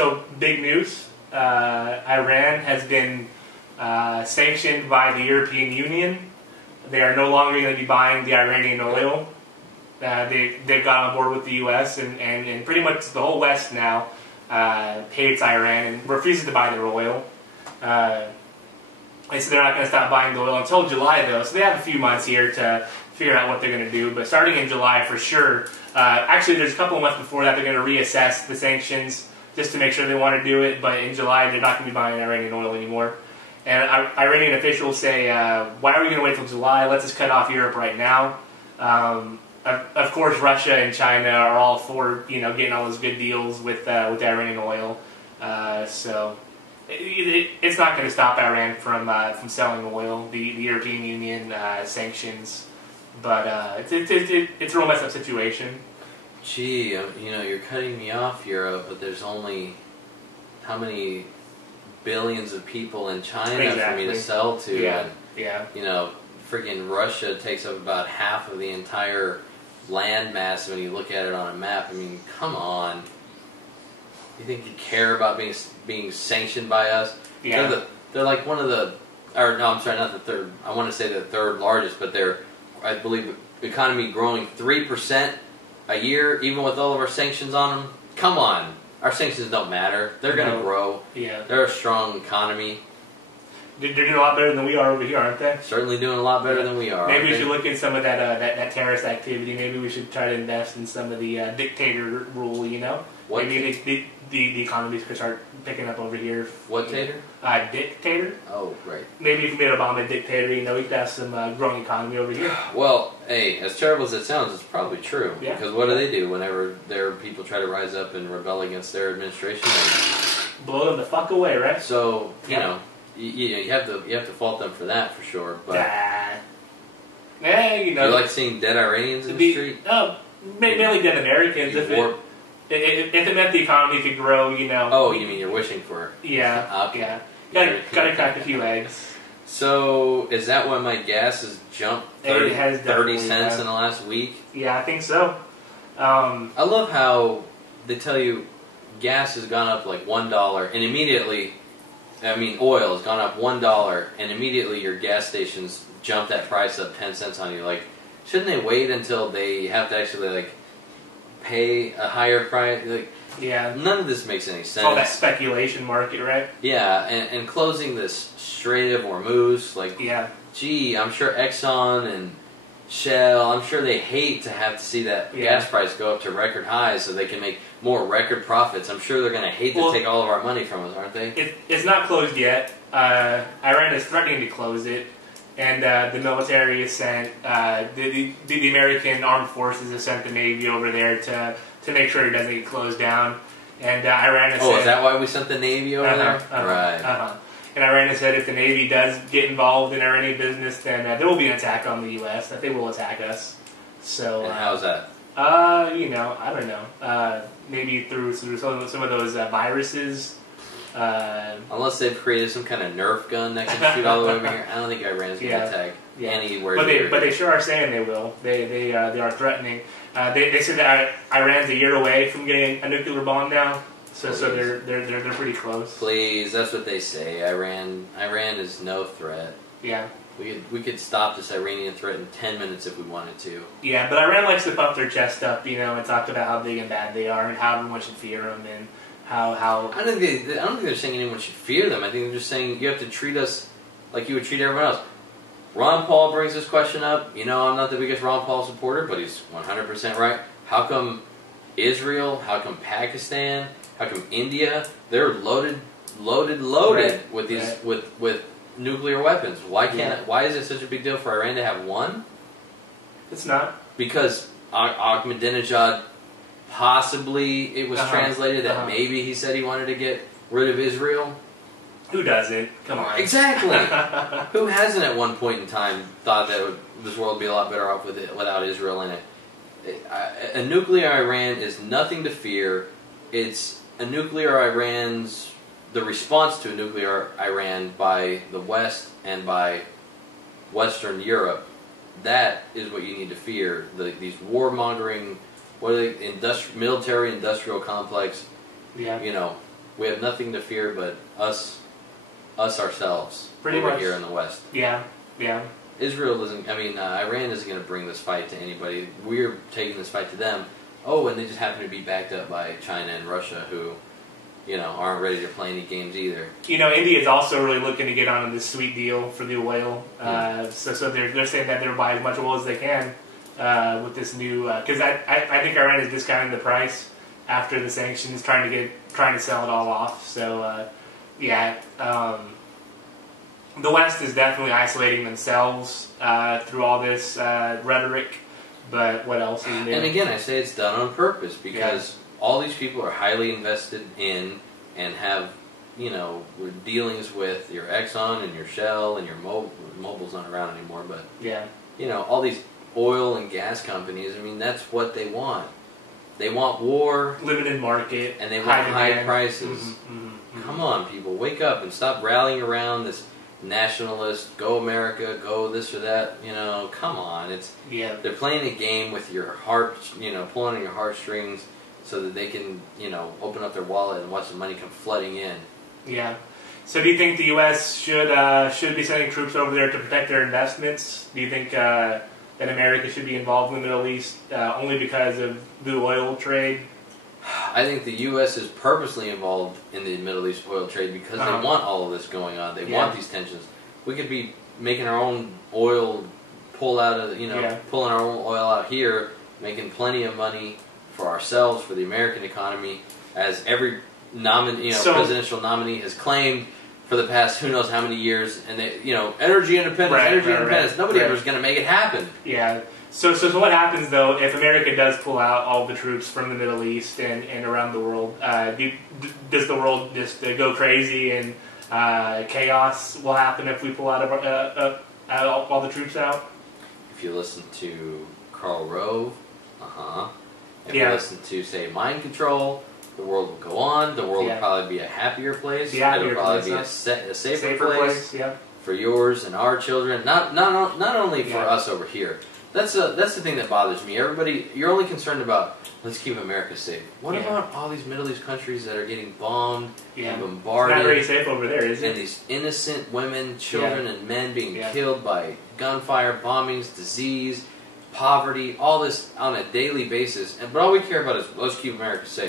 So big news. Iran has been sanctioned by the European Union. They are no longer going to be buying the Iranian oil. They've got on board with the U.S. and pretty much the whole West now hates Iran and refuses to buy their oil. They said they're not going to stop buying the oil until July, though, so they have a few months here to figure out what they're going to do. But starting in July, for sure. Actually, there's a couple of months before that they're going to reassess the sanctions just to make sure they want to do it. But in July, they're not going to be buying Iranian oil anymore. And Iranian officials say, why are we going to wait till July? Let's just cut off Europe right now. Of course, Russia and China are all for getting all those good deals with Iranian oil. So it's not going to stop Iran from selling oil. The European Union sanctions, but it's a real messed up situation. Gee, you're cutting me off, Europe, but there's only how many billions of people in China for me to sell to, and freaking Russia takes up about half of the entire land mass when you look at it on a map. I mean, come on. You think you care about being sanctioned by us? Yeah. They're like one of the, or no, I'm sorry, not the third. I want to say the third largest, but they're, I believe, the economy growing 3% a year, even with all of our sanctions on them. Come on, our sanctions don't matter. They're going to grow. Yeah. They're a strong economy. They're doing a lot better than we are over here, aren't they? Certainly doing a lot better than we are. Maybe we should look at some of that terrorist activity. Maybe we should try to invest in some of the dictator rule. What? Maybe the economies could start picking up over here. What tater? Dictator. Oh, right. Maybe if we made Obama a dictator, we could have some growing economy over here. Well, hey, as terrible as it sounds, it's probably true. Yeah. Because what do whenever their people try to rise up and rebel against their administration? Blow them the fuck away, right? So, you have to fault them for that for sure. But you like seeing dead Iranians in the street? Oh, mainly dead Americans. If it meant the economy could grow, Oh, you mean you're wishing for? Yeah. Okay. Yeah. Gotta crack a few eggs. So, is that why my gas has jumped 30 cents in the last week? Yeah, I think so. I love how they tell you gas has gone up like $1, and immediately, oil has gone up $1, and immediately your gas stations jump that price up 10 cents on you. Like, shouldn't they wait until they have to actually, pay a higher price? None of this makes any sense. It's all that speculation market, right? Yeah, and closing this Strait of Hormuz, gee, I'm sure Exxon and Shell, I'm sure they hate to have to see that gas price go up to record highs so they can make more record profits. I'm sure they're going to hate to take all of our money from us, aren't they? It's not closed yet. Iran is threatening to close it, and the military has sent, the American Armed Forces have sent the Navy over there to make sure it doesn't get closed down. And Iran has said... Oh, is that why we sent the Navy over there? Right. And Iran has said if the Navy does get involved in Iranian business, then there will be an attack on the U.S., that they will attack us. So, and how's that? I don't know. Maybe through some of those viruses. Unless they've created some kind of Nerf gun that can shoot all the way over here, I don't think Iran's going to attack anywhere. But they sure are saying they will. They are threatening. They said that Iran's a year away from getting a nuclear bomb now. So they're pretty close. Please, that's what they say. Iran is no threat. Yeah. We could stop this Iranian threat in 10 minutes if we wanted to. Yeah, but Iran likes to puff their chest up, and talk about how big and bad they are and how everyone should fear them and how. I don't think they're saying anyone should fear them. I think they're just saying you have to treat us like you would treat everyone else. Ron Paul brings this question up. I'm not the biggest Ron Paul supporter, but he's 100% right. How come Israel? How come Pakistan? How come India? They're loaded right. with these with nuclear weapons. Why is it such a big deal for Iran to have one? It's not. Because Ahmadinejad possibly, it was translated that maybe he said he wanted to get rid of Israel. Who doesn't? Come on. Exactly. Who hasn't at one point in time thought that this world would be a lot better off without Israel in it? A nuclear Iran is nothing to fear. It's a nuclear Iran's, the response to a nuclear Iran by the West and by Western Europe. That is what you need to fear. These warmongering, military industrial complex. Yeah. we have nothing to fear but us ourselves Pretty over much here in the West. Yeah, yeah. Israel isn't. I mean, Iran isn't going to bring this fight to anybody. We're taking this fight to them. Oh, and they just happen to be backed up by China and Russia, who, you know, aren't ready to play any games either. You know, India is also really looking to get on this sweet deal for the oil. So they're saying that they'll buy as much oil as they can with this new. Because I think Iran is discounting the price after the sanctions, trying to sell it all off. So the West is definitely isolating themselves through all this rhetoric. But what else is new? And again, I say it's done on purpose because all these people are highly invested in and have, you know, dealings with your Exxon and your Shell and your Mobil's not around anymore, but you know, all these oil and gas companies. I mean, that's what they want. They want war, limited market, and they want high prices. Come on, people, wake up and stop rallying around this nationalist, go America, go this or that. You know, come on. They're playing a game with your heart, you know, pulling on your heartstrings so that they can, you know, open up their wallet and watch the money come flooding in. Yeah. So do you think the U.S. should be sending troops over there to protect their investments? Do you think that America should be involved in the Middle East only because of the oil trade? I think the U.S. is purposely involved in the Middle East oil trade because they want all of this going on. They want these tensions. We could be making our own oil, pulling our own oil out here, making plenty of money for ourselves, for the American economy, as every presidential nominee has claimed for the past who knows how many years. And they, you know, energy independence. Nobody ever is going to make it happen. Yeah. So what happens, though, if America does pull out all the troops from the Middle East and around the world? Does the world just go crazy and chaos will happen if we pull out of all the troops out? If you listen to Karl Rove, if you listen to, say, Mind Control, the world will go on. The world will probably be a happier place. It'll probably be a safer place for yours and our children. Not only for us over here. That's the thing that bothers me. Everybody, you're only concerned about, let's keep America safe. What about all these Middle East countries that are getting bombed and bombarded? It's not very safe over there, is it? And these innocent women, children, and men being killed by gunfire, bombings, disease, poverty, all this on a daily basis. But all we care about is, let's keep America safe.